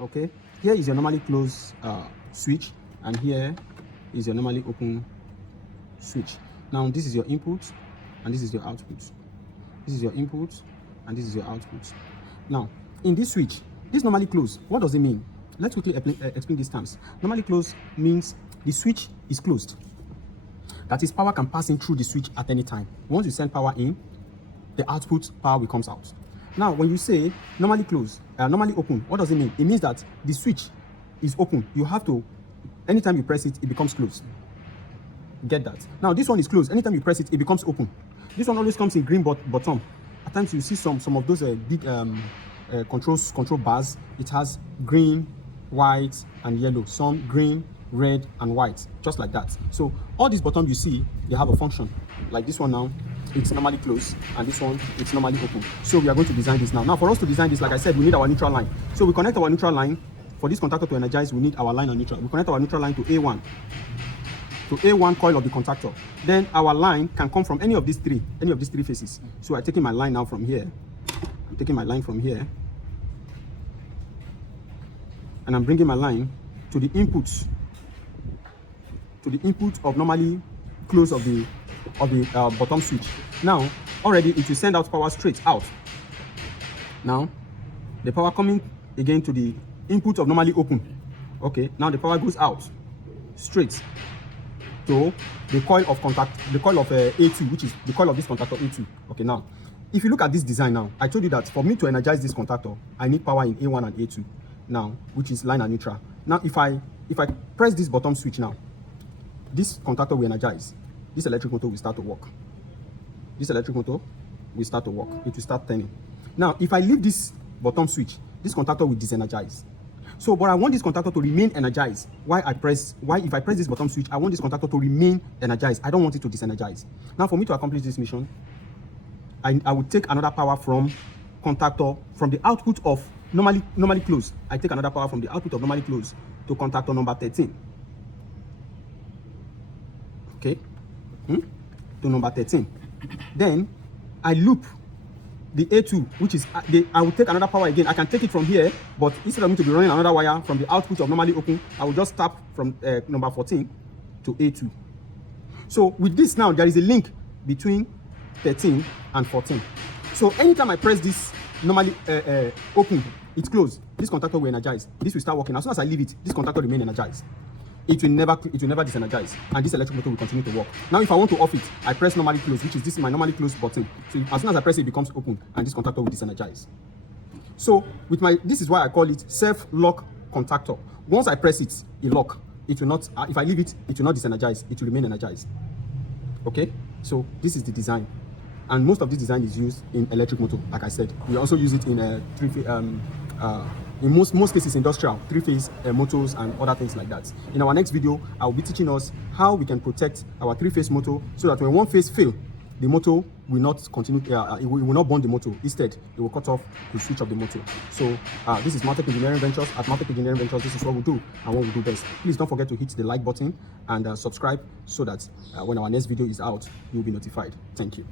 Okay, here is your normally closed switch, and here is your normally open switch. Now this is your input and this is your output. This is your input and this is your output. Now in this switch, this normally closed, what does it mean? Let's quickly explain these terms. Normally closed means the switch is closed. That is, power can pass in through the switch at any time. Once you send power in, the output power will come out. Now when you say normally closed, normally open, what does it mean? It means that the switch is open. You have to, anytime you press it, it becomes closed. Get that? Now this one is closed. Anytime you press it, it becomes open. This one always comes in green bottom. At times you see some of those big control bars. It has green, white, and yellow. Some green, red, and white, just like that. So all these bottom you see, they have a function. Like this one now, it's normally closed, and this one, it's normally open. So we are going to design this now. Now for us to design this, like I said, we need our neutral line. So we connect our neutral line. For this contactor to energize, we need our line and neutral. We connect our neutral line to A1. To A1 coil of the contactor. Then our line can come from any of these three faces. So I'm taking my line now from here. I'm taking my line from here. And I'm bringing my line to the inputs. To the input of normally close of the bottom switch. Now, already it will send out power straight out. Now, the power coming again to the input of normally open. Okay, now the power goes out straight to the coil of A2, which is the coil of this contactor A2. Okay, now if you look at this design now, I told you that for me to energize this contactor, I need power in A1 and A2 now, which is line and neutral. Now if I press this bottom switch now, this contactor will energize. This electric motor will start to work. This electric motor will start to work. It will start turning. Now if I leave this bottom switch, this contactor will disenergize. So, but I want this contactor to remain energized. If I press this bottom switch, I want this contactor to remain energized. I don't want it to disenergize. Now, for me to accomplish this mission, I would take another power from contactor, from the output of normally closed. I take another power from the output of normally closed to contactor number 13. Okay, to number 13. Then I loop the A2, which is I will take another power again. I can take it from here, but instead of me to be running another wire from the output of normally open, I will just tap from number 14 to A2. So with this now, there is a link between 13 and 14. So anytime I press this normally open, it's closed. This contactor will energize. This will start working. As soon as I leave it, this contactor remain energized. It will never disenergize, and this electric motor will continue to work. Now if I want to off it, I press normally close, which is this, my normally close button. So as soon as I press it, it becomes open, and this contactor will disenergize. So with this is why I call it self-lock contactor. Once I press it, it lock. It will not, if I leave it, it will not disenergize. It will remain energized. Okay, so this is the design, and most of this design is used in electric motor. Like I said, we also use it in in most cases industrial, three-phase motors and other things like that. In our next video, I will be teaching us how we can protect our three-phase motor so that when one phase fails, the motor will not continue, it will not burn the motor. Instead, it will cut off the switch of the motor. So this is Martech Engineering Ventures. At Martech Engineering Ventures, this is what we do and what we do best. Please don't forget to hit the like button and subscribe so that when our next video is out, you'll be notified. Thank you.